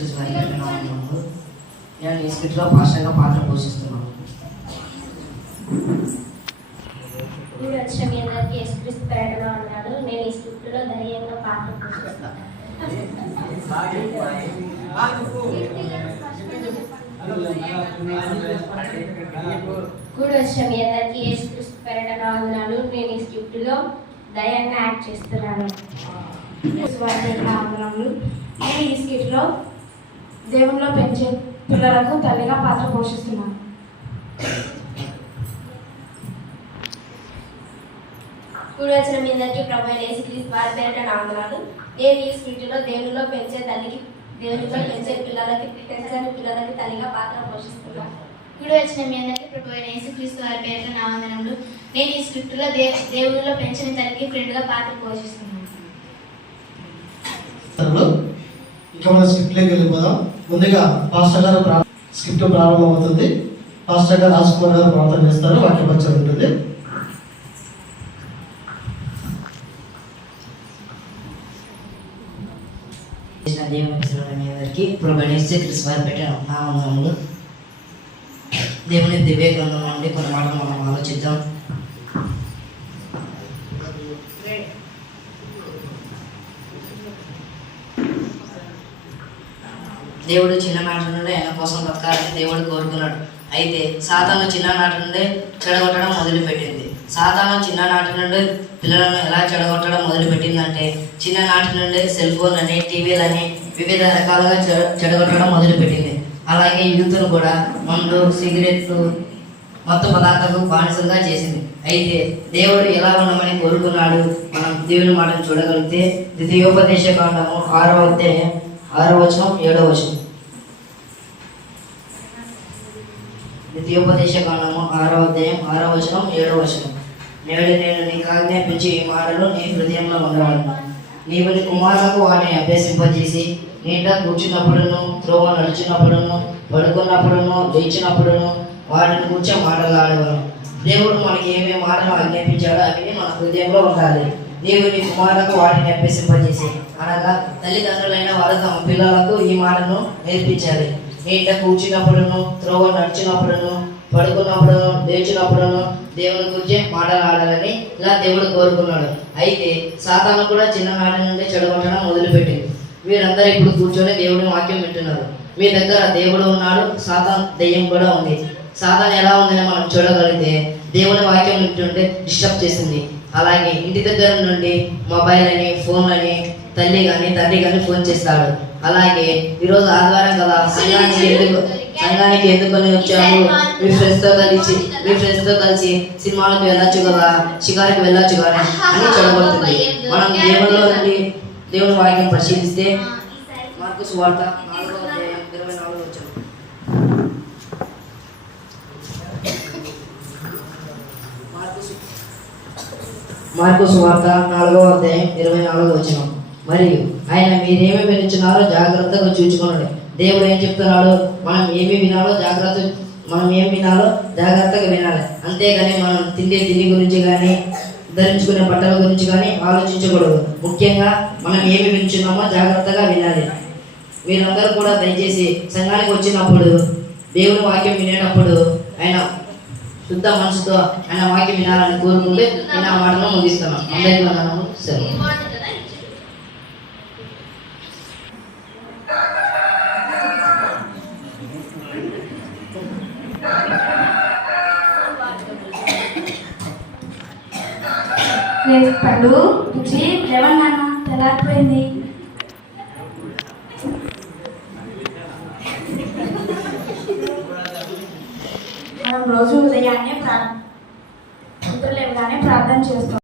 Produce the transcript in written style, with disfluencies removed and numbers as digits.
యేసుక్రీస్తు వారి నామములో నేను ఈ స్క్రిప్ట్లో పాస్టర్గా పాత్ర పోషిస్తున్నాను. మీ అందరికీ యేసుక్రీస్తు పేరట వందనాలు. నేను ఈ స్క్రిప్ట్లో ధైర్యంగా పాత్ర పోషిస్తాను. మీ అందరికీ యేసుక్రీస్తు పేరట వందనాలు. నేను ఈ స్క్రిప్ట్లో ధైర్యంగా యాక్ట్ చేస్తున్నాను. నేను ఈ స్క్రిప్ట్లో దేవునిలో పెంచే పిల్లలకు తల్లిగా పాత్ర పోషిస్తున్నాను. కూడి వచ్చిన మీ అందరికీ ప్రభువైన యేసుక్రీస్తు వారి పేరట వందనాలు. నేను ఈ స్క్రిప్ట్లో దేవునిలో పెంచే పిల్లలకి తల్లిగా పాత్ర పోషిస్తున్నాను. కూడి వచ్చిన మీ అందరికీ ప్రభువైన యేసుక్రీస్తు వారి పేరట వందనాలు. నేను ఈ స్క్రిప్ట్లో దేవునిలో పెంచిన తల్లికి ఫ్రెండ్గా పాత్ర పోషిస్తున్నాను. ఇంకా మన స్క్రిప్ట్లోకి వెళ్ళిపోదాం. ముందుగా పాస్టర్ గారు స్క్రిప్ట్ ప్రారంభమవుతుంది. పాస్టర్ గారు రాజకుమార్ గారు ప్రార్థన చేస్తారు. వాక్యపరిచయం ఉంటుంది. దేవునికి ప్రభువైన యేసుక్రీస్తు వారి పేరట నామములో దేవుని దివ్య గ్రంథం నుండి కొన్ని మాటలు మనం ఆలోచిద్దాం. దేవుడు చిన్ననాటి నుండి ఆయన కోసం బతకాలని దేవుడు కోరుకున్నాడు. అయితే సాతాను చిన్ననాటి నుండి చెడగొట్టడం మొదలుపెట్టింది. సాతాను చిన్ననాటి నుండి పిల్లలను ఎలా చెడగొట్టడం మొదలుపెట్టిందంటే చిన్ననాటి నుండి సెల్ ఫోన్ అని టీవీలని వివిధ రకాలుగా చెడగొట్టడం మొదలుపెట్టింది. అలాగే యూత్ను కూడా మందు సిగరెట్లు మత్తు పదార్థాలకు బానిసలుగా చేసింది. అయితే దేవుడు ఎలా ఉండమని కోరుకున్నాడు మనం దేవుని మాటను చూడగలిగితే ద్వితీయోపదేశ కాండము 6వ అధ్యాయం 6వ వచనం 7వ వచనం. ద్వితీయోపదేశ కాండము 6వ అధ్యాయం 6వ వచనం 7వ వచనం. నేడు నేను నీకు ఆజ్ఞాపించి ఈ మాటలు నీ హృదయంలో ఉండవలను. నీవు నీ కుమారులకు వాటిని అభ్యసింపజేసి నీట కూర్చున్నప్పుడును త్రోవ నడిచినప్పుడును పడుకున్నప్పుడును లేచినప్పుడును వాటిని కూర్చో మాటలాడేవారు. దేవుడు మనకి ఏమేమి మాటలు ఆజ్ఞాపించాడో అవి మన హృదయంలో ఉండాలి. నీవు నీ కుమారులకు వాటిని అభ్యసింపజేసి అనగా తల్లిదండ్రులైన వారు తమ పిల్లలకు ఈ మాటను నేర్పించాలి. నీట కూర్చున్నప్పుడును త్రోవ నడిచినప్పుడును పడుకున్నప్పుడును లేచినప్పుడును దేవుని గురించి మాటలాడాలని ఇలా దేవుడు కోరుకున్నాడు. అయితే సాతాను కూడా చిన్ననాటి నుండి చెడగొట్టడం మొదలుపెట్టింది. వీరందరూ ఇప్పుడు కూర్చొని దేవుని వాక్యం వింటున్నారు. మీ దగ్గర దేవుడు ఉన్నాడు, సాతాను దెయ్యం కూడా ఉంది. సాతాను ఎలా ఉందని మనం చూడగలిగితే దేవుని వాక్యం వింటుంటే డిస్టర్బ్ చేసింది. అలాగే ఇంటి దగ్గర నుండి మొబైల్ అని ఫోన్ అని తల్లి కానీ తండ్రి కానీ ఫోన్ చేస్తాడు. అలాగే ఈరోజు ఆదివారం కదా సంఘానికి ఎందుకొని వచ్చాము, మీ ఫ్రెండ్స్తో కలిసి సినిమాలకు వెళ్ళొచ్చు కదా, షికారికి వెళ్ళొచ్చు కానీ అని చెడగొడుతుంది. మనం దేవునిలో నుండి దేవుని వాక్యం పరిశీలిస్తే మార్కు సువార్త 4వ అధ్యాయం 24వ వచనం. మార్కు సువార్త 4వ అధ్యాయం 24వ వచనం. మరియు ఆయన మీరేమి వినిచున్నారో జాగ్రత్తగా చూచుకోండి. దేవుడు ఏం చెప్తున్నాడు, మనం ఏం వినాలో జాగ్రత్తగా వినాలి. అంతేగాని మనం తిండి గురించి కానీ ధరించుకునే బట్టల గురించి కానీ ఆలోచించకూడదు. ముఖ్యంగా మనం ఏమి వింటున్నామో జాగ్రత్తగా వినాలి. మీరందరూ కూడా దయచేసి సంఘానికి వచ్చినప్పుడు దేవుని వాక్యం వినేటప్పుడు ఆయన శుద్ధ మనసుతో ఆయన వాక్యం వినాలని కోరుకుంటే నేను ఆ మాటను ముగిస్తున్నాను. అందరికీ వందనాలు. సరే. పండు రుచి లేవన్నా తెల్లారిపోయింది. మనం రోజు ఉదయాన్నే ప్రార్థన చేస్తాం.